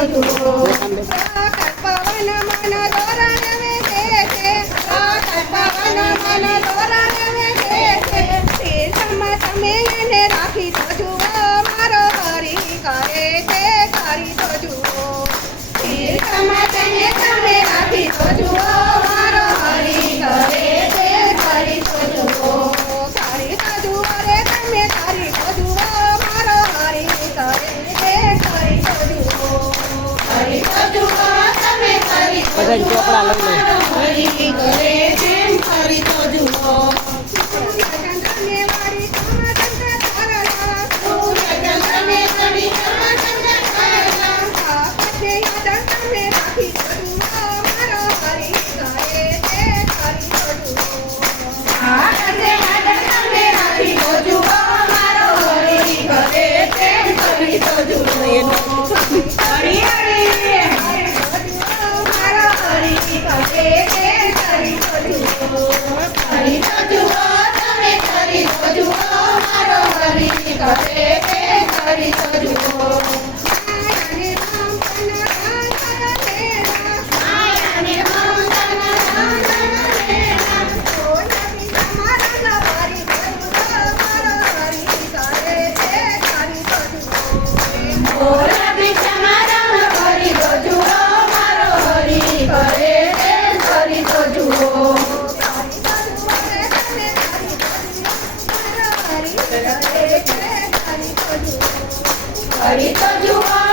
તો જુઓ પવન મન ધોરણ વેચે છે પવન મન ધોરણ વેચે છે તીર્થમાં તમે એને રાખી તો જુઓ મારો હરી કરે છે કરી તો જુઓ તીર્થમાં તમે રાખી તો જુઓ મારો હરી કરે છે કરી તો જુઓ કરી તો જુઓ રે તમે કરી તો જુઓ મારો હરી કરે છે કરી તો જુઓ કરી તો જુઓ તમે કરી તો બધા જુઓ ચોપડા લઈ લો. મારો હરી કરે છે કરી તો જુઓ ચંદ્રને વાળી ચંદ્ર તારા સૂર્યચંદ્રને વાળી ચંદ્ર તારા આપને યાદ તમે રાખી તો જુઓ મારો હરી કરે છે કરી તો જુઓ આપને યાદ તમે રાખી તો જુઓ મારો હરી કરે છે કરી તો જુઓ હરી હરી મારો હરી કરે છે કરી તો જુઓ કરી તો જુઓ તમે કરી તો જુઓ મારો હરી કરે છે કરી તો જુઓ માયાને મંગન રાંધણ માયાને મંગન રાંધણ લેલા સોનાની તમારા નવારી ગરુડો મારો હરી કરે છે કરી તો જુઓ મોરા તમારા નવારી ગરુડો મારો હરી કરે છે કરી તો જુઓ કરી તો જુઓ